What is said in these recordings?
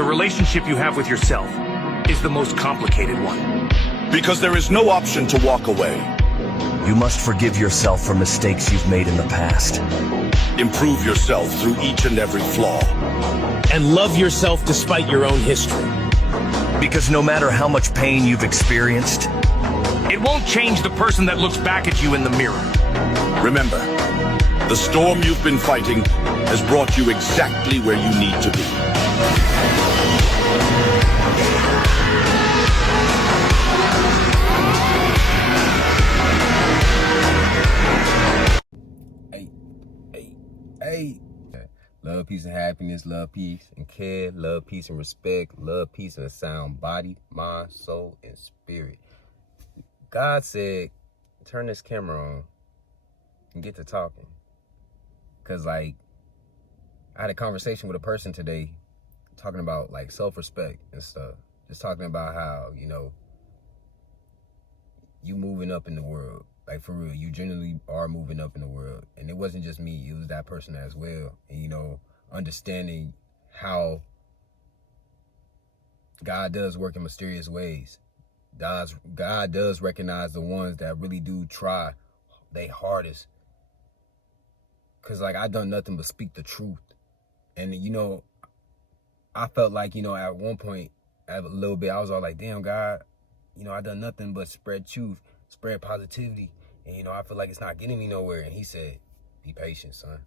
the relationship you have with yourself is the most complicated one. Because there is no option to walk away. You must forgive yourself for mistakes you've made in the past. Improve yourself through each and every flaw. And love yourself despite your own history. Because no matter how much pain you've experienced, it won't change the person that looks back at you in the mirror. Remember, the storm you've been fighting has brought you exactly where you need to be. Hey. Love, peace, and happiness. Love, peace, and care. Love, peace, and respect. Love, peace, and a sound body, mind, soul, and spirit. God said, turn this camera on and get to talking. Because, like, I had a conversation with a person today talking about, like, self-respect and stuff. Just talking about how, you know, you moving up in the world. Like, for real, you genuinely are moving up in the world. And it wasn't just me, it was that person as well. And, you know, understanding how God does work in mysterious ways. God does recognize the ones that really do try their hardest. Because, like, I done nothing but speak the truth. And, you know, I felt like, you know, at one point, a little bit, I was all like, damn, God, you know, I done nothing but spread truth, spread positivity. And, you know, I feel like it's not getting me nowhere. And he said, be patient, son.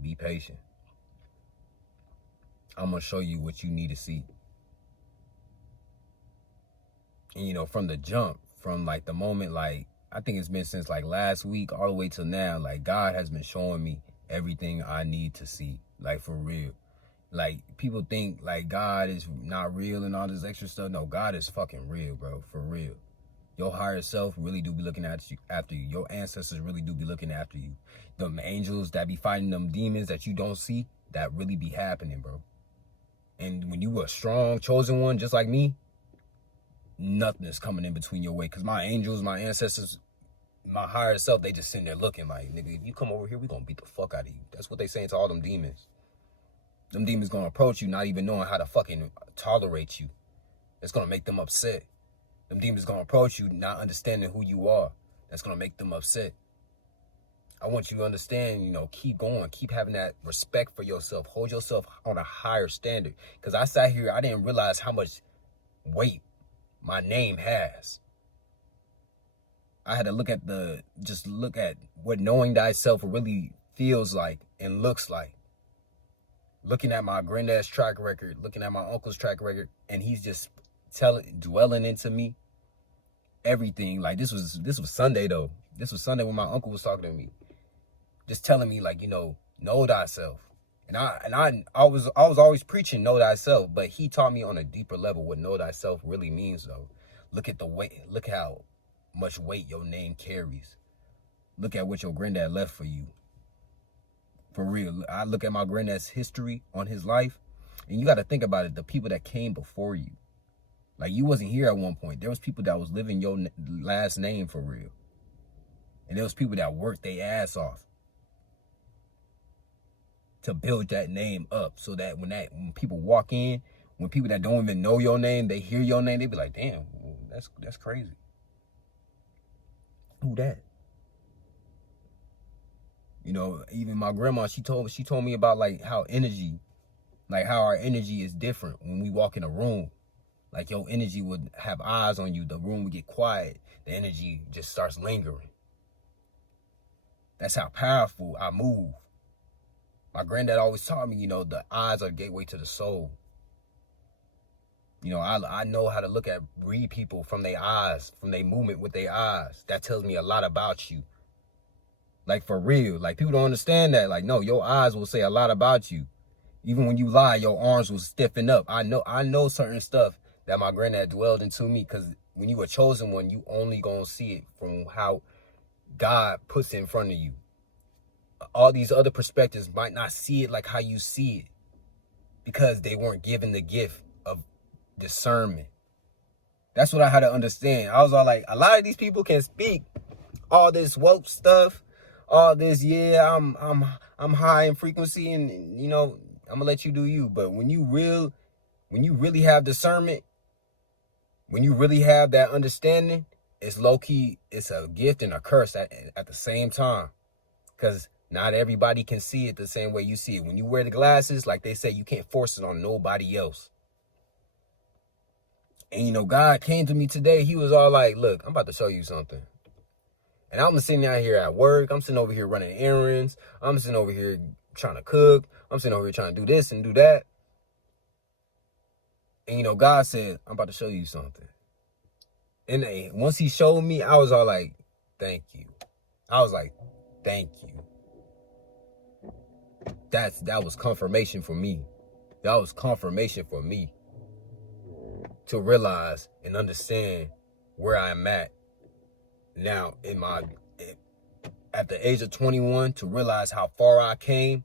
Be patient. I'm going to show you what you need to see. And, you know, from the jump, from, like, the moment, like, I think it's been since, like, last week all the way till now, like, God has been showing me everything I need to see, like, for real. Like, people think, like, God is not real and all this extra stuff. No, God is fucking real, bro, for real. Your higher self really do be looking after you. Your ancestors really do be looking after you. Them angels that be fighting them demons that you don't see, that really be happening, bro. And when you a strong, chosen one, just like me, nothing is coming in between your way. Because my angels, my ancestors, my higher self, they just sitting there looking like, nigga, if you come over here, we gonna beat the fuck out of you. That's what they saying to all them demons. Them demons gonna approach you not even knowing how to fucking tolerate you. It's gonna make them upset. Them demons gonna approach you not understanding who you are. That's gonna make them upset. I want you to understand, you know, keep going. Keep having that respect for yourself. Hold yourself on a higher standard. Because I sat here, I didn't realize how much weight my name has. I had to look at what knowing thyself really feels like and looks like. Looking at my granddad's track record, looking at my uncle's track record, and he's just dwelling into me everything. Like, this was Sunday though. This was Sunday when my uncle was talking to me, just telling me, like, you know thyself. And I was always preaching know thyself, but he taught me on a deeper level what know thyself really means though. Look at the weight. Look how much weight your name carries. Look at what your granddad left for you. For real, I look at my granddad's history on his life, and you got to think about it. The people that came before you, like, you wasn't here at one point. There was people that was living your last name for real, and there was people that worked their ass off to build that name up, so that when people walk in, when people that don't even know your name, they hear your name, they be like, damn, that's crazy. Who that? You know, even my grandma, she told me about, like, how our energy is different when we walk in a room. Like, your energy would have eyes on you. The room would get quiet. The energy just starts lingering. That's how powerful I move. My granddad always taught me, you know, the eyes are the gateway to the soul. You know, I know how to read people from their eyes, from their movement with their eyes. That tells me a lot about you. Like, for real. Like, people don't understand that. Like, no, your eyes will say a lot about you. Even when you lie, your arms will stiffen up. I know certain stuff that my granddad dwelled into me, because when you a chosen one, you only gonna see it from how God puts it in front of you. All these other perspectives might not see it like how you see it, because they weren't given the gift of discernment. That's what I had to understand. I was all like, a lot of these people can speak all this woke stuff, all this, yeah, I'm high in frequency, and, you know, I'm gonna let you do you. But when when you really have discernment, when you really have that understanding, it's low-key, it's a gift and a curse at the same time. Because not everybody can see it the same way you see it. When you wear the glasses, like they say, you can't force it on nobody else. And, you know, God came to me today. He was all like, look, I'm about to show you something. And I'm sitting out here at work. I'm sitting over here running errands. I'm sitting over here trying to cook. I'm sitting over here trying to do this and do that. And, you know, God said, I'm about to show you something. And once he showed me, I was all like, thank you. I was like, thank you. That was confirmation for me. That was confirmation for me to realize and understand where I'm at now at the age of 21, to realize how far I came,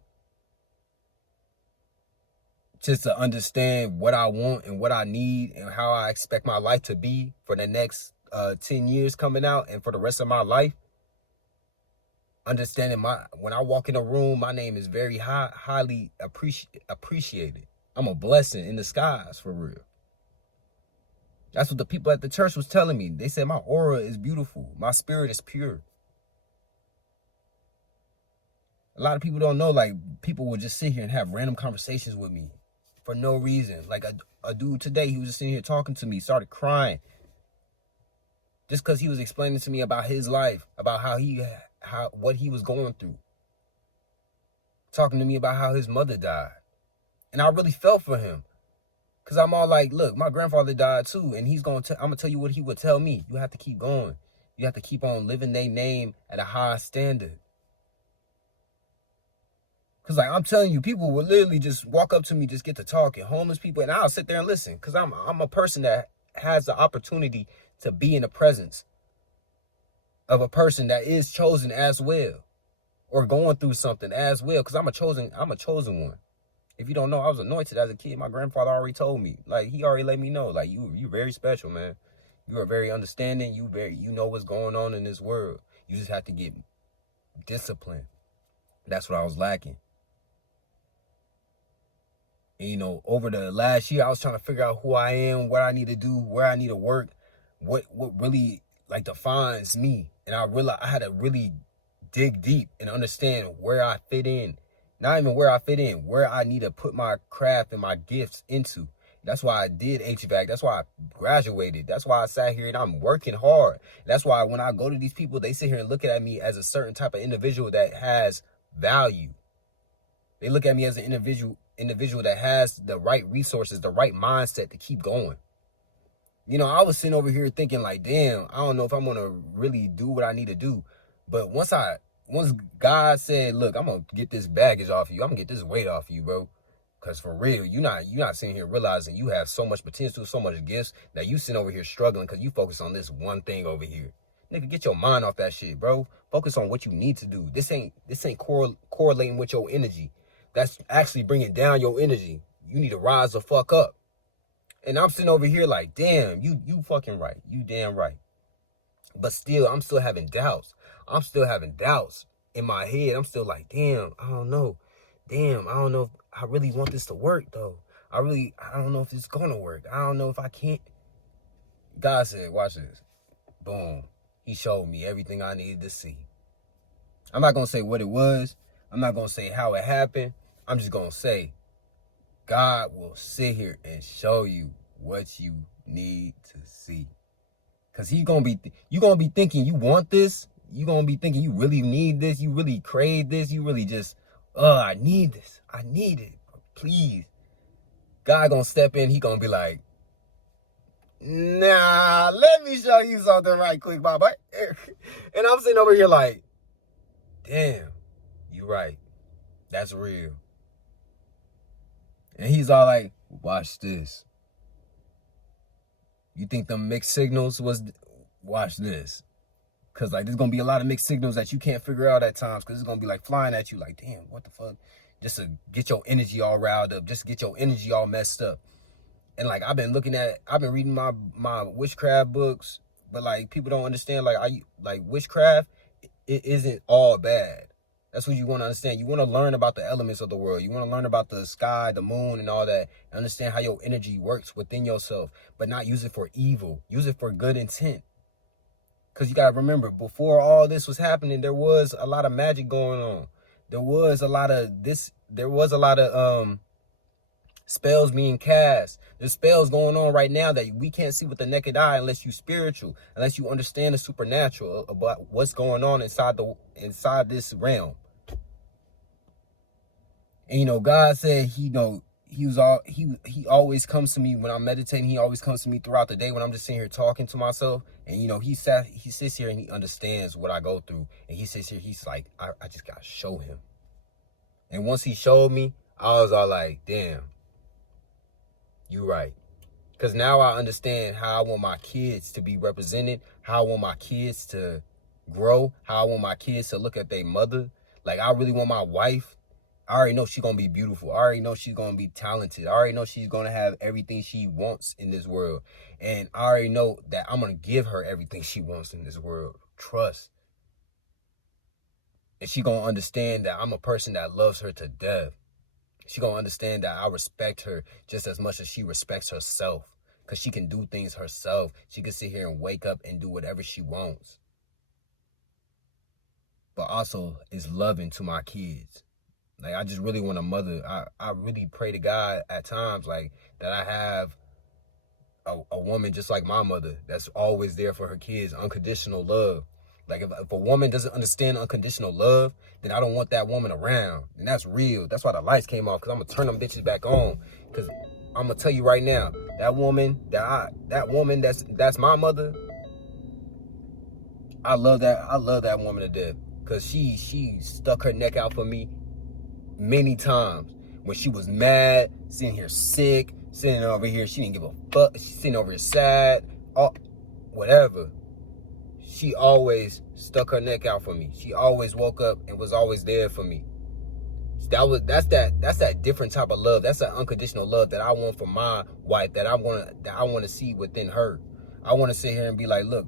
just to understand what I want and what I need and how I expect my life to be for the next 10 years coming out and for the rest of my life. Understanding when I walk in a room, my name is very highly appreciated. I'm a blessing in disguise, for real. That's what the people at the church was telling me. They said my aura is beautiful. My spirit is pure. A lot of people don't know, like, people will just sit here and have random conversations with me for no reason. Like a dude today, he was just sitting here talking to me, started crying. Just because he was explaining to me about his life, about what he was going through. Talking to me about how his mother died. And I really felt for him. Because I'm all like, look, my grandfather died too. And I'm going to tell you what he would tell me. You have to keep going. You have to keep on living their name at a high standard. Because, like, I'm telling you, people will literally just walk up to me, just get to talking. Homeless people. And I'll sit there and listen. Because I'm a person that has the opportunity to be in the presence of a person that is chosen as well. Or going through something as well. Because I'm a chosen one. If you don't know, I was anointed as a kid. My grandfather already told me. Like, he already let me know. Like, you very special, man. You are very understanding. You know what's going on in this world. You just have to get disciplined. That's what I was lacking. And, you know, over the last year, I was trying to figure out who I am, what I need to do, where I need to work, what really, like, defines me. And I realized I had to really dig deep and understand where I fit in. Not even where I fit in, where I need to put my craft and my gifts into. That's why I did HVAC. That's why I graduated. That's why I sat here and I'm working hard. That's why when I go to these people, they sit here and look at me as a certain type of individual that has value. They look at me as an individual that has the right resources, the right mindset to keep going. You know, I was sitting over here thinking like, damn, I don't know if I'm going to really do what I need to do. But once God said, look, I'm going to get this baggage off you. I'm going to get this weight off you, bro. Because for real, you're not sitting here realizing you have so much potential, so much gifts that you sitting over here struggling because you focus on this one thing over here. Nigga, get your mind off that shit, bro. Focus on what you need to do. This ain't correlating with your energy. That's actually bringing down your energy. You need to rise the fuck up. And I'm sitting over here like, damn, you fucking right. You damn right. But still, I'm still having doubts. I'm still having doubts in my head. I'm still like, damn, I don't know. Damn, I don't know if I really want this to work, though. I don't know if it's going to work. I don't know if I can't. God said, watch this. Boom. He showed me everything I needed to see. I'm not going to say what it was. I'm not going to say how it happened. I'm just going to say, God will sit here and show you what you need to see. Because you're going to be thinking you want this. You're going to be thinking you really need this. You really crave this. You really just, I need this. I need it. Please. God going to step in. He going to be like, nah, let me show you something right quick, my boy. And I'm sitting over here like, damn, you right. That's real. And he's all like, watch this. You think them mixed signals was, watch this. Because, like, there's going to be a lot of mixed signals that you can't figure out at times. Because it's going to be, like, flying at you like, damn, what the fuck? Just to get your energy all riled up. Just to get your energy all messed up. And, like, I've been reading my witchcraft books. But, like, people don't understand, like, witchcraft, it isn't all bad. That's what you want to understand. You want to learn about the elements of the world. You want to learn about the sky, the moon, and all that. Understand how your energy works within yourself, but not use it for evil. Use it for good intent. Because you got to remember, before all this was happening, there was a lot of magic going on. There was a lot of spells being cast. There's spells going on right now that we can't see with the naked eye unless you spiritual, unless you understand the supernatural about what's going on inside this realm. And God said he always comes to me when I'm meditating. He always comes to me throughout the day when I'm just sitting here talking to myself. And he sits here and he understands what I go through. And he sits here, he's like, I just gotta show him. And once he showed me, I was all like, damn, you right. Because now I understand how I want my kids to be represented, how I want my kids to grow, how I want my kids to look at their mother. Like, I really want my wife. I already know she's going to be beautiful. I already know she's going to be talented. I already know she's going to have everything she wants in this world. And I already know that I'm going to give her everything she wants in this world. Trust. And she's going to understand that I'm a person that loves her to death. She's going to understand that I respect her just as much as she respects herself. Because she can do things herself. She can sit here and wake up and do whatever she wants. But also is loving to my kids. Like, I just really want a mother. I really pray to God at times, like, that I have a woman just like my mother that's always there for her kids, unconditional love. Like, if a woman doesn't understand unconditional love, then I don't want that woman around. And that's real. That's why the lights came off, because I'm going to turn them bitches back on. Because I'm going to tell you right now, that woman that's my mother, I love that woman to death. Because she stuck her neck out for me many times. When she was mad, sitting here sick, sitting over here, she didn't give a fuck. She's sitting over here sad, whatever. She always stuck her neck out for me. She always woke up and was always there for me. That's that different type of love. That's that unconditional love that I want for my wife, that I want to see within her. I want to sit here and be like, look,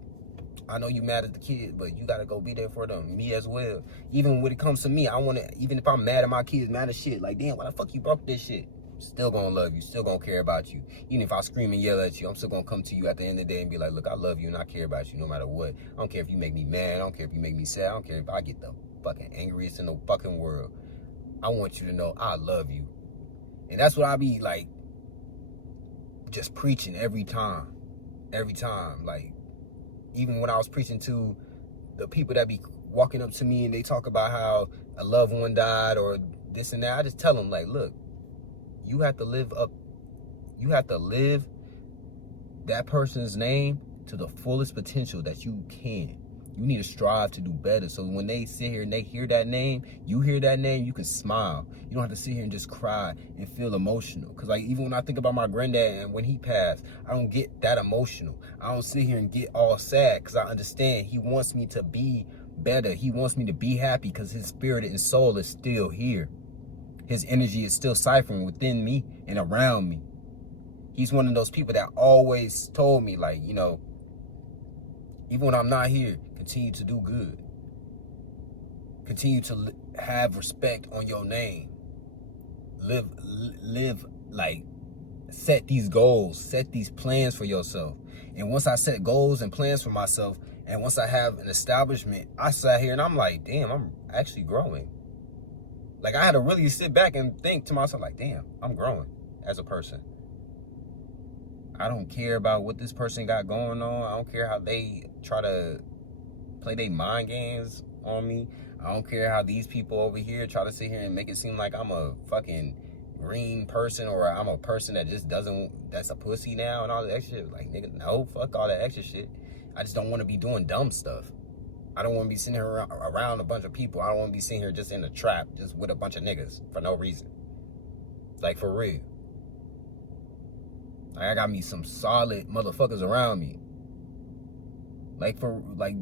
I know you mad at the kids, but you gotta go be there for them. Me as well. Even when it comes to me, even if I'm mad at my kids, mad as shit, like, damn, why the fuck you broke this shit? Still gonna love you, still gonna care about you. Even if I scream and yell at you, I'm still gonna come to you at the end of the day and be like, look, I love you and I care about you no matter what. I don't care if you make me mad, I don't care if you make me sad, I don't care if I get the fucking angriest in the fucking world. I want you to know I love you. And that's what I be like, just preaching every time. Like, even when I was preaching to the people that be walking up to me and they talk about how a loved one died or this and that, I just tell them, like, look, you have to live that person's name to the fullest potential that you can. You need to strive to do better. So when they sit here and they hear that name, you hear that name, you can smile. You don't have to sit here and just cry and feel emotional. Because, like, even when I think about my granddad and when he passed, I don't get that emotional. I don't sit here and get all sad, because I understand he wants me to be better. He wants me to be happy because his spirit and soul is still here. His energy is still ciphering within me and around me. He's one of those people that always told me, like, even when I'm not here, continue to do good. Continue to have respect on your name. Live like, set these goals, set these plans for yourself. And once I set goals and plans for myself, and once I have an establishment, I sat here and I'm like, damn, I'm actually growing. Like, I had to really sit back and think to myself, like, damn, I'm growing as a person. I don't care about what this person got going on. I don't care how they try to play their mind games on me. I don't care how these people over here try to sit here and make it seem like I'm a fucking green person, or I'm a person that just that's a pussy now and all that extra shit. Like, nigga, no, fuck all that extra shit. I just don't want to be doing dumb stuff. I don't want to be sitting here around a bunch of people. I don't want to be sitting here just in a trap, just with a bunch of niggas for no reason. Like, for real. Like, I got me some solid motherfuckers around me. Like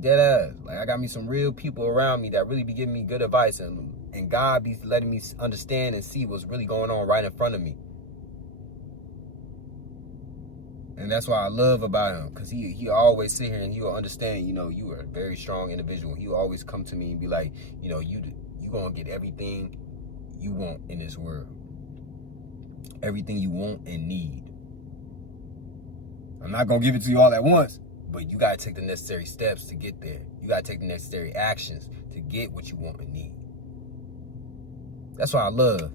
dead ass. Like, I got me some real people around me that really be giving me good advice, and God be letting me understand and see what's really going on right in front of me. And that's what I love about him, because he always sit here and he will understand, you are a very strong individual. He will always come to me and be like, you you're gonna get everything you want in this world. Everything you want and need. I'm not gonna give it to you all at once, but you gotta take the necessary steps to get there. You gotta take the necessary actions to get what you want and need. That's what I love.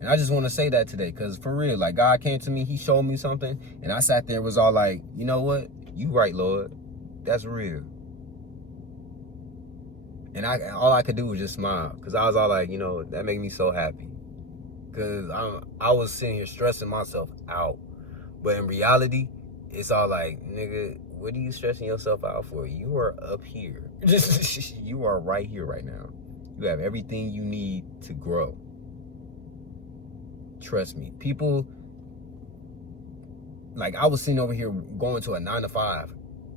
And I just want to say that today, because for real, like, God came to me, he showed me something, and I sat there and was all like, you know what? You right, Lord. That's real. And all I could do was just smile, because I was all like, you know, that made me so happy. Because I was sitting here stressing myself out. But in reality, it's all like, nigga, what are you stressing yourself out for? You are up here. You are right here right now. You have everything you need to grow. Trust me. People, like, I was sitting over here going to a 9 to 5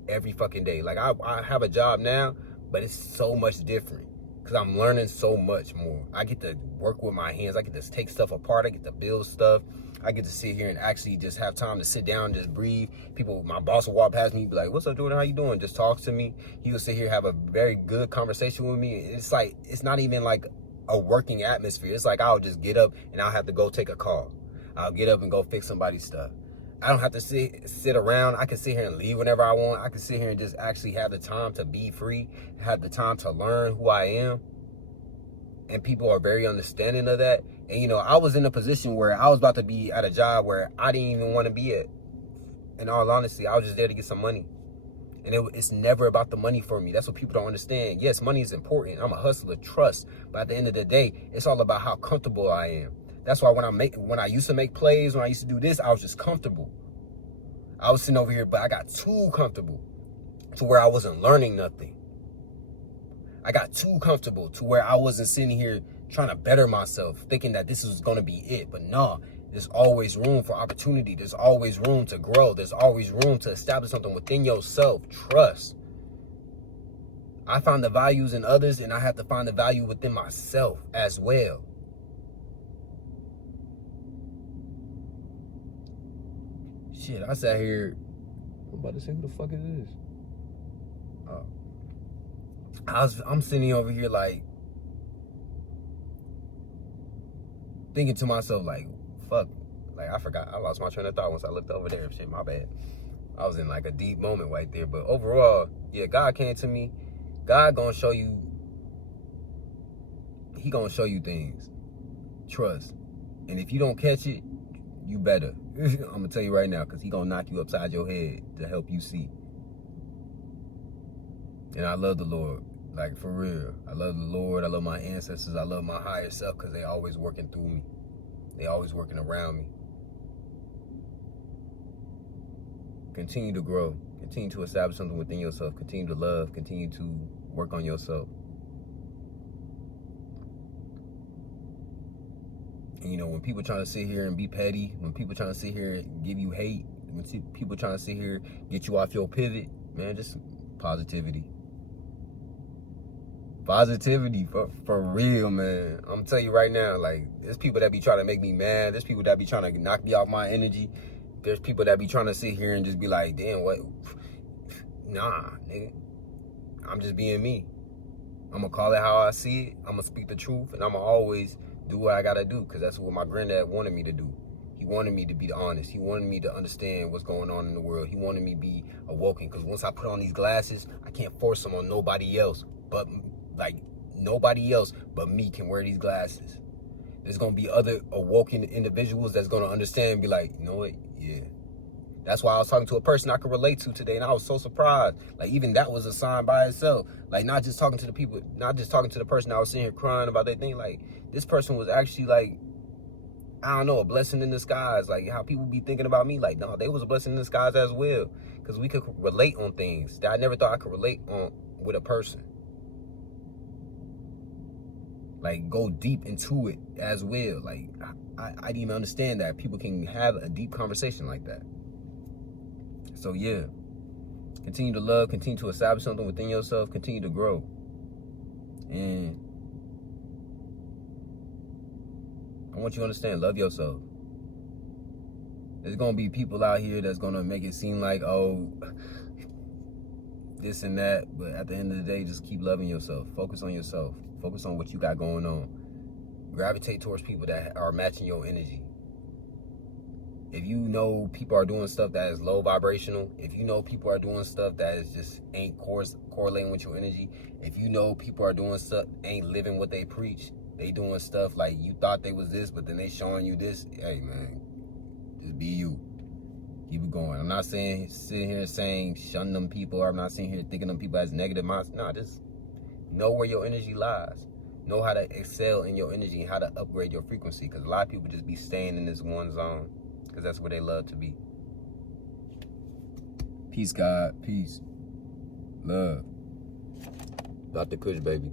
every fucking day. Like, I have a job now, but it's so much different because I'm learning so much more. I get to work with my hands. I get to take stuff apart. I get to build stuff. I get to sit here and actually just have time to sit down and just breathe. People, my boss will walk past me and be like, what's up, Jordan? How you doing? Just talks to me. He will sit here, have a very good conversation with me. It's like, it's not even like a working atmosphere. It's like I'll just get up and I'll have to go take a call. I'll get up and go fix somebody's stuff. I don't have to sit around. I can sit here and leave whenever I want. I can sit here and just actually have the time to be free, have the time to learn who I am. And people are very understanding of that. And, you know, I was in a position where I was about to be at a job where I didn't even want to be at. In all honesty, I was just there to get some money. And it's never about the money for me. That's what people don't understand. Yes, money is important. I'm a hustler, trust. But at the end of the day, it's all about how comfortable I am. That's why when I used to make plays, when I used to do this, I was just comfortable. I was sitting over here, but I got too comfortable to where I wasn't learning nothing. I got too comfortable to where I wasn't sitting here trying to better myself, thinking that this was going to be it. But no, there's always room for opportunity. There's always room to grow. There's always room to establish something within yourself. Trust. I found the values in others, and I have to find the value within myself as well. Shit, I sat here. I'm about to say, who the fuck is this? I'm sitting over here like thinking to myself like, fuck, like I forgot. I lost my train of thought once I looked over there. Shit, my bad. I was in like a deep moment right there. But overall, yeah, God came to me. God gonna show you. He gonna show you things. Trust. And if you don't catch it, you better. I'm gonna tell you right now, because he gonna knock you upside your head to help you see. And I love the Lord. Like, for real. I love the Lord. I love my ancestors. I love my higher self, because they always working through me. They always working around me. Continue to grow. Continue to establish something within yourself. Continue to love. Continue to work on yourself. And, you know, when people trying to sit here and be petty, when people trying to sit here and give you hate, when people trying to sit here get you off your pivot, man, just positivity. Positivity for real, man. I'm telling you right now, like, there's people that be trying to make me mad. There's people that be trying to knock me off my energy. There's people that be trying to sit here and just be like, damn, what? Nah, nigga. I'm just being me. I'm going to call it how I see it. I'm going to speak the truth. And I'm going to always do what I got to do, because that's what my granddad wanted me to do. He wanted me to be honest. He wanted me to understand what's going on in the world. He wanted me to be awoken, because once I put on these glasses, I can't force them on nobody else. But, like, nobody else but me can wear these glasses. There's going to be other awoken individuals that's going to understand and be like, you know what? Yeah. That's why I was talking to a person I could relate to today, and I was so surprised. Like, even that was a sign by itself. Like, not just talking to the people, not just talking to the person I was sitting here crying about their thing. Like, this person was actually, like, I don't know, a blessing in disguise. Like, how people be thinking about me. Like, no, they was a blessing in disguise as well. Because we could relate on things that I never thought I could relate on with a person. Like, go deep into it as well. Like, I didn't even understand that people can have a deep conversation like that. So, yeah. Continue to love. Continue to establish something within yourself. Continue to grow. And I want you to understand, love yourself. There's going to be people out here that's going to make it seem like, oh, this and that. But at the end of the day, just keep loving yourself. Focus on yourself. Focus on what you got going on. Gravitate towards people that are matching your energy. If you know people are doing stuff that is low vibrational, if you know people are doing stuff that is just ain't correlating with your energy, if you know people are doing stuff ain't living what they preach, they doing stuff like you thought they was this, but then they showing you this, hey man, just be you. Keep it going. I'm not sitting here saying shun them people, or I'm not sitting here thinking them people as negative minds. No, just know where your energy lies. Know how to excel in your energy and how to upgrade your frequency, because a lot of people just be staying in this one zone. Because that's where they love to be. Peace, God. Peace. Love. Dr. Kush, baby.